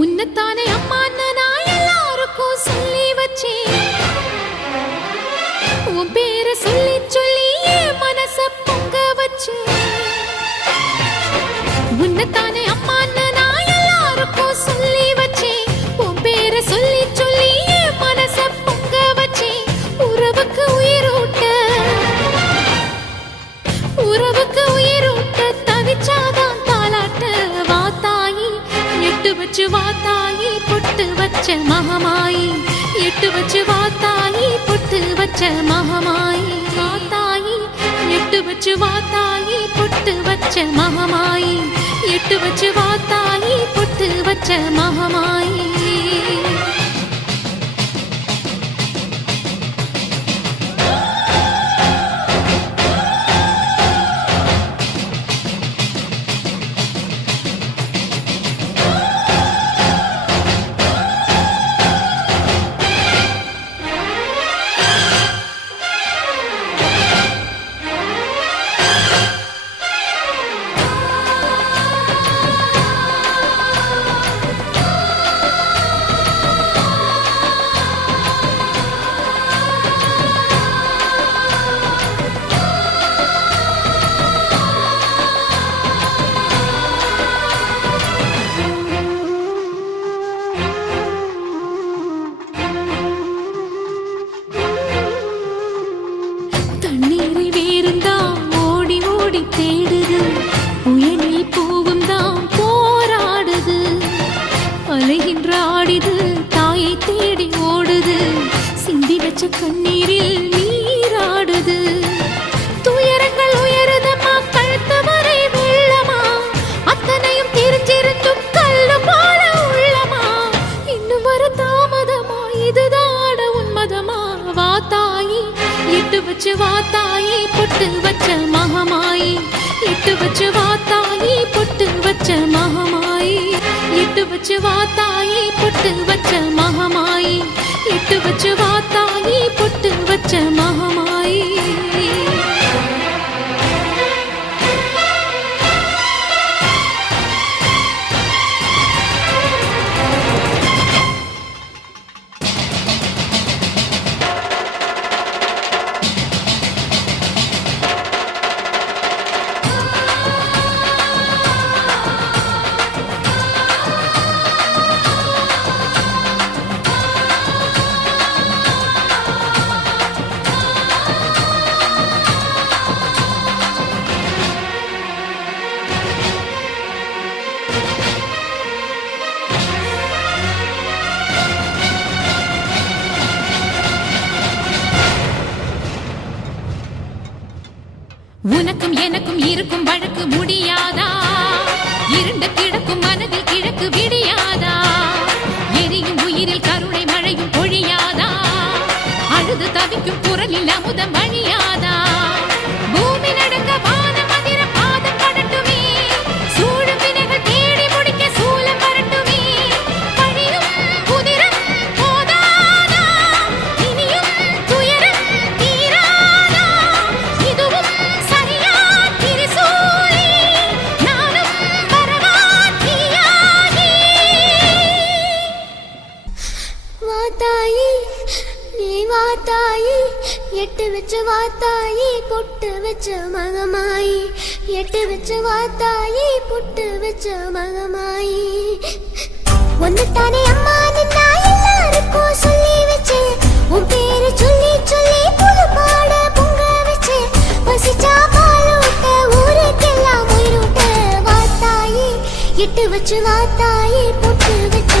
உன்னத்தானே அம்மான்னு நான் எல்லாருக்கும் சொல்லி வச்சேன். உன் பேரை சொல்லி சொல்லி என் மனச பொங்க வச்சேன். உன்னத்தானே அம்மான்னு நான் எல்லாருக்கும் சொல்லி வச்சேன். உன் பேரை சொல்லி சொல்லி என் மனச பொங்க வச்சேன். உறவுக்கு உயிரூட்ட தவிச்சாதான் தாலாட்ட வாத்தாயி எட்டு வச்சு வாத்தாயி பொட்டு வச்ச மகமாயி எட்டு வச்சு வாத்தாயி பொட்டு வச்ச மகமாயி வாத்தாயி எட்டு வச்சு வாத்தாயி பொட்டு வச்ச மகமாயி எட்டு வச்சு வாத்தாயி பொட்டு வச்ச மகமாயி. கண்ணீரில் நீராடுது துயரங்கள் உயருதமா கழுத்து வரை வெள்ளமா அத்தனையும் தெரிஞ்சிருந்தும் கல்லு போல உள்ளமா இன்னும் வர தாமதமா இதுதாட உன்மதமா வாத்தாயி எட்டு வச்சு வாத்தாயி பொட்டு வச்ச மகமாயி எட்டு வச்சு வாத்தாயி பொட்டு வச்ச மகமாயி எட்டு வச்சு வாத்தாயி பொட்டு வச்ச மகமாயி எட்டு வச்சு வாத்தாயி பொட்டு வச்ச மகமாயி. உனக்கும் எனக்கும் இருக்கும் வழக்கு முடியாதா இருண்ட கிழக்கும் மனதில் கிழக்கு விடியாதா எரியும் உயிரில் கருணை மழையும் பொழியாதா அழுது தவிக்கும் குரலில் அமுதம் வழியாதா பூமி நடுங்க வானம் அதிர பாதம் படட்டுமே சூழும் வினைகள் தேடி முடிக்க சூலம் வரட்டுமே பழியும் குதிரம் போதாதா இனியும் துயரம் தீராதா இதுவும் எட்டு வச்சு வாத்தாயி பொட்டு வச்ச மகமாயி எட்டு வச்சு வாத்தாயி பொட்டு வச்ச மகமாயி. ஒன்னுத்தானே அம்மா நின்னா எல்லாருக்கும் சொல்லி வச்சேன் உன் பேரு சொல்லி சொல்லி புது பாட பொங்க வச்சேன் பசிச்சா பாலூட்ட ஊருக்கெல்லாம் உயிரூட்ட வாத்தாயி எட்டு வச்சு வாத்தாயி பொட்டு வச்ச